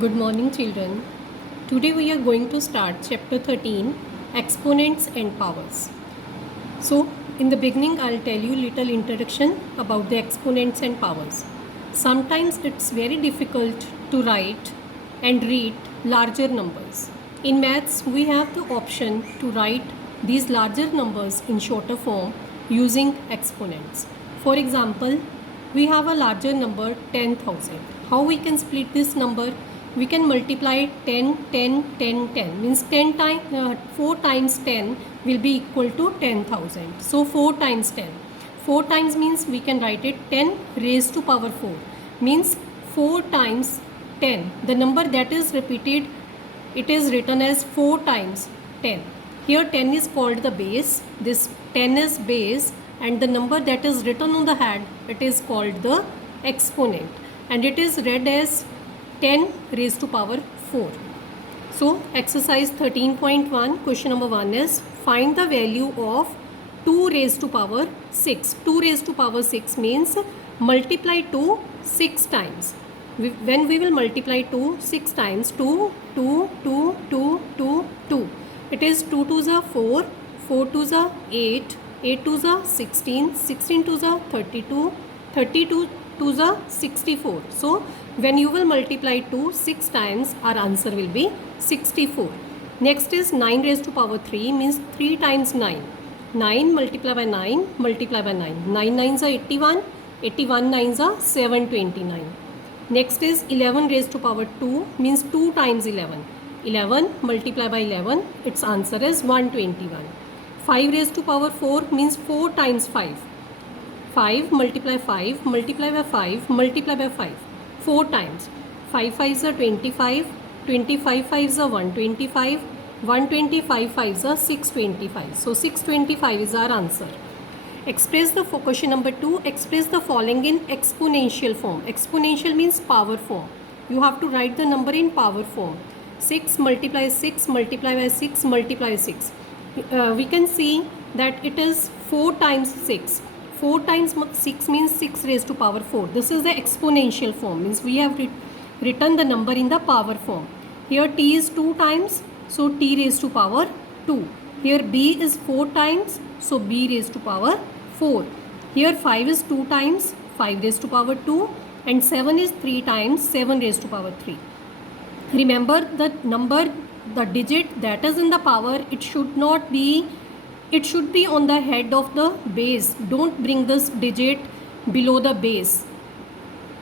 Good morning, children. Today we are going to start chapter 13, Exponents and Powers. So, in the beginning, I'll tell you little introduction about the exponents and powers. Sometimes it's very difficult to write and read larger numbers. In maths, we have the option to write these larger numbers in shorter form using exponents. For example, we have a larger number 10,000. How we can split this number? We can multiply 10, 10, 10, 10. Means 10 times 4 times 10 will be equal to 10,000. So 4 times 10. 4 times means we can write it 10 raised to power 4. Means 4 times 10. The number that is repeated, it is written as 4 times 10. Here 10 is called the base. This 10 is base, and the number that is written on the head, it is called the exponent, and it is read as 10 raised to power 4. So exercise 13.1, question number 1 is find the value of 2 raised to power 6. 2 raised to power 6 means multiply 2 6 times. When we will multiply 2 6 times, 2, 2, 2, 2, 2, 2. It is 2 2s are 4, 4 2s are 8, 8 2s are 16, 16 2s are 32, 32 2s are 64. So when you will multiply 2 6 times, our answer will be 64. Next is 9 raised to power 3 means 3 times 9. 9 multiply by 9, multiply by 9. 9 9s are 81, 81 9s are 729. Next is 11 raised to power 2 means 2 times 11. 11 multiply by 11, its answer is 121. 5 raised to power 4 means 4 times 5. 5 multiply 5, multiply by 5, multiply by 5. 4 times. 5 5s are 25, 25 5s are 125, 125 5s are 625. So 625 is our answer. Express the question number 2, express the following in exponential form. Exponential means power form. You have to write the number in power form. 6 multiply 6, multiply by 6, multiply 6. We can see that it is 4 times 6. 4 times 6 means 6 raised to power 4. This is the exponential form. Means we have written the number in the power form. Here t is 2 times, so t raised to power 2. Here b is 4 times, so b raised to power 4. Here 5 is 2 times, 5 raised to power 2, and 7 is 3 times, 7 raised to power 3. Remember the number, the digit that is in the power, it should be on the head of the base. Don't bring this digit below the base.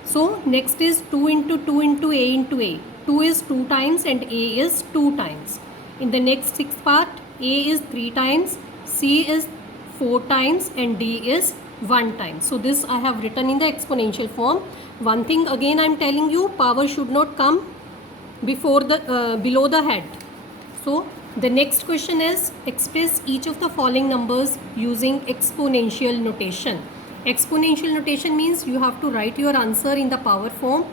So next is 2 into 2 into a into a. 2 is 2 times and a is 2 times. In the next sixth part, a is 3 times, c is 4 times, and d is 1 time. So this I have written in the exponential form. One thing again I am telling you, power should not come before the below the head. So the next question is express each of the following numbers using exponential notation. Exponential notation means you have to write your answer in the power form.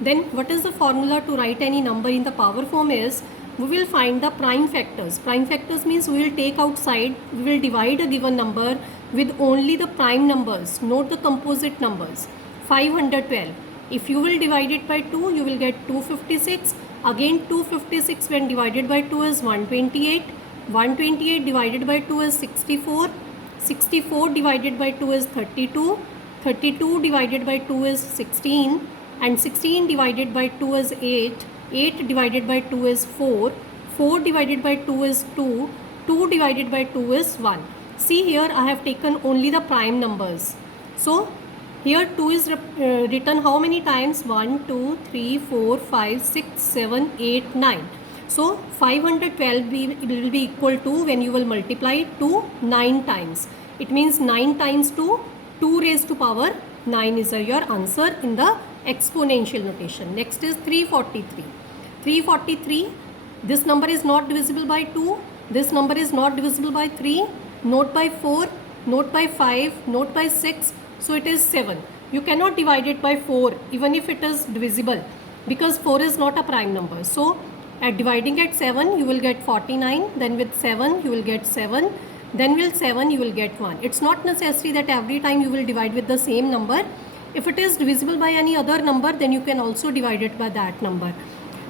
Then what is the formula to write any number in the power form is we will find the prime factors. Prime factors means we will take outside, we will divide a given number with only the prime numbers, not the composite numbers. 512. If you will divide it by 2, you will get 256. Again 256 when divided by 2 is 128. 128 divided by 2 is 64. 64 divided by 2 is 32. 32 divided by 2 is 16. And 16 divided by 2 is 8. 8 divided by 2 is 4. 4 divided by 2 is 2. 2 divided by 2 is 1. See here I have taken only the prime numbers. So here 2 is written how many times? 1, 2, 3, 4, 5, 6, 7, 8, 9. So 512 will be equal to, when you will multiply 2 9 times. It means 9 times 2, 2 raised to power 9 is your answer in the exponential notation. Next is 343. 343, this number is not divisible by 2. This number is not divisible by 3, not by 4, not by 5, not by 6. So it is 7. You cannot divide it by 4 even if it is divisible, because 4 is not a prime number. So at dividing at 7 you will get 49, then with 7 you will get 7, then with 7 you will get 1. It's not necessary that every time you will divide with the same number. If it is divisible by any other number, then you can also divide it by that number.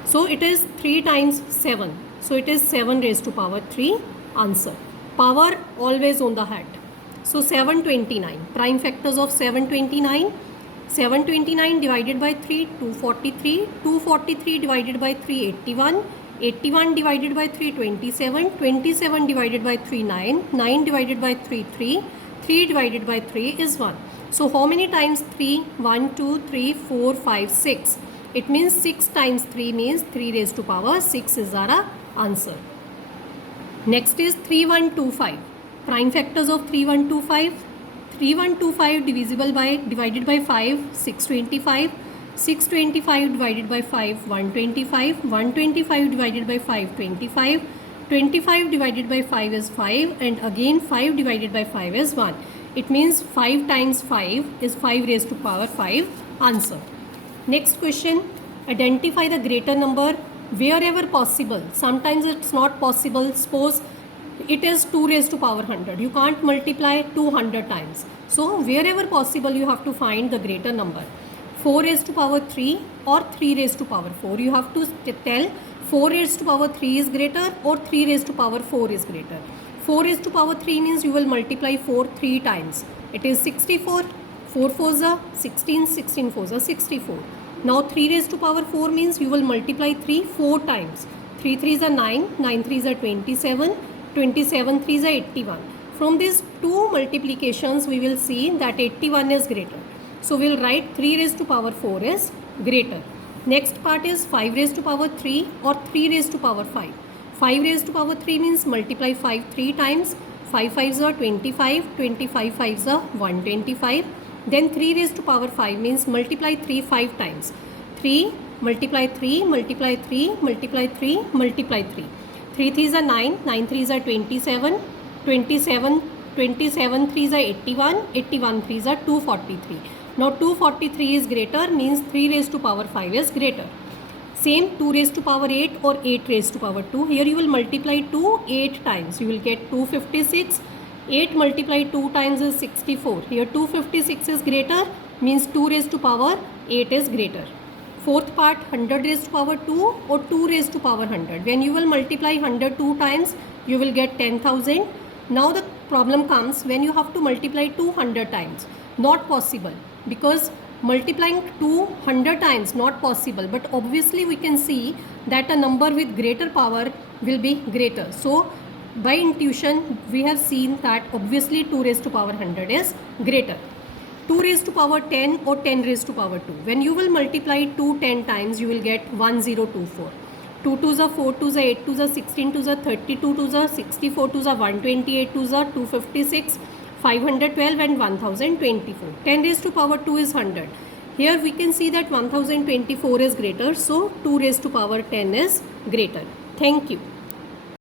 So it is 3 times 7. So it is 7 raised to power 3. Answer. Power always on the head. So 729. Prime factors of 729. 729 divided by 3, 243. 243 divided by 3, 81. 81 divided by 3, 27. 27 divided by 3, 9. 9 divided by 3, 3. 3 divided by 3 is 1. So how many times 3? 1, 2, 3, 4, 5, 6. It means 6 times 3 means 3 raised to power 6 is our answer. Next is 3125. Prime factors of 3125. 3125 divided by 5, 625. 625 divided by 5, 125. 125 divided by 5, 25. 25 divided by 5 is 5, and again 5 divided by 5 is 1. It means 5 times 5 is 5 raised to power 5. Answer. Next question. Identify the greater number wherever possible. Sometimes it's not possible. Suppose it is 2 raised to power 100. You can't multiply 200 times. So wherever possible you have to find the greater number. 4 raised to power 3 or 3 raised to power 4. You have to tell 4 raised to power 3 is greater or 3 raised to power 4 is greater. 4 raised to power 3 means you will multiply 4 3 times. It is 64. 4 4s are 16, 16 4s are 64. Now 3 raised to power 4 means you will multiply 3 4 times. 3 3s are 9, 9 3s are 27, 27 3s are 81. From these two multiplications we will see that 81 is greater. So we will write 3 raised to power 4 is greater. Next part is 5 raised to power 3 or 3 raised to power 5. 5 raised to power 3 means multiply 5 3 times. 5 5s are 25, 25 5s are 125. Then 3 raised to power 5 means multiply 3 5 times. 3 multiply 3 multiply 3 multiply 3 multiply 3. 3 3s are 9, 9 3s are 27, 27 3s are 81, 81 3s are 243. Now 243 is greater means 3 raised to power 5 is greater. Same 2 raised to power 8 or 8 raised to power 2. Here you will multiply 2 8 times. You will get 256. 8 multiplied 2 times is 64. Here 256 is greater means 2 raised to power 8 is greater. Fourth part 100 raised to power 2 or 2 raised to power 100. When you will multiply 100 2 times you will get 10,000. Now the problem comes when you have to multiply 200 times. Not possible because multiplying 200 times not possible, but obviously we can see that a number with greater power will be greater. So by intuition we have seen that obviously 2 raised to power 100 is greater. 2 raised to power 10 or 10 raised to power 2. When you will multiply 2 10 times you will get 1024. 2 2s are 4 2s are 8 2s are 16 2s are 32 2s are 64 2s are 128 2s are 256, 512 and 1024. 10 raised to power 2 is 100. Here we can see that 1024 is greater, so 2 raised to power 10 is greater. Thank you.